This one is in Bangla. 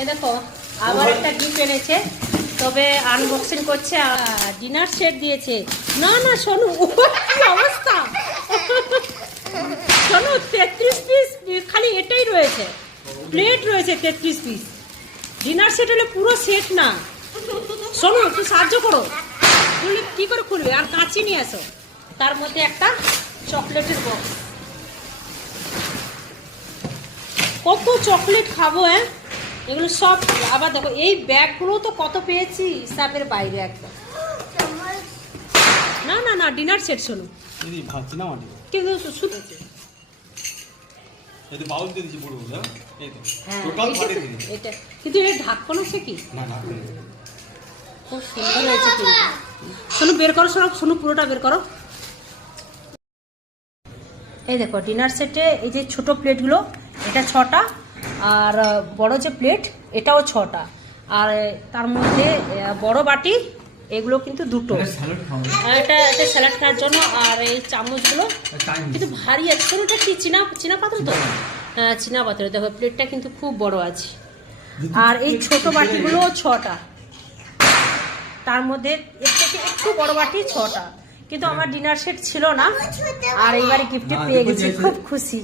এই দেখো আবার একটা গিফট এনেছে, তবে আনবক্সিং করছে। ডিনার সেট দিয়েছে। না না শোনো, কি অবস্থা শোনো, 33 পিস খালি এটাই রয়েছে, প্লেট রয়েছে 33 পিস। ডিনার সেট হলে পুরো সেট না। শোনো একটু সাহায্য করো, খুললে কি করে খুলবে? আর কাঁচি নিয়ে আসো। তার মধ্যে একটা চকলেটের বক্স। কত চকলেট খাবো হ্যাঁ, এগুলো সব। আবার দেখো এই ব্যাগগুলো তো কত পেয়েছি, হিসাবের বাইরে একদম। না না না ডিনার সেট শোনো, কিন্তু শুধু এটা কিন্তু এর ঢাকন আছে কি? খুব সুন্দর হয়েছে কিন্তু। শোনো বের করো, শোনো পুরোটা বের করো। এই দেখো ডিনার সেটে এই যে ছোট প্লেটগুলো, এটা 6টা, আর বড় যে প্লেট এটাও 6টা, আর তার মধ্যে বড় বাটি এগুলো কিন্তু 2টো। এটা স্যালাড খাওয়ার জন্য। আর এই চামচগুলো কিন্তু ভারী আছে। শোনো এটা কি চীনা পাত্র তো? হ্যাঁ চীনা পাত্র। দেখো প্লেটটা কিন্তু খুব বড় আছে। আর এই ছোট বাটিগুলো 6টা, তার মধ্যে এর থেকে একটু বড় বাটি 6টা। কিন্তু আমার ডিনার সেট ছিল না, আর এইবারে গিফটে পেয়ে গেছি, খুব খুশি।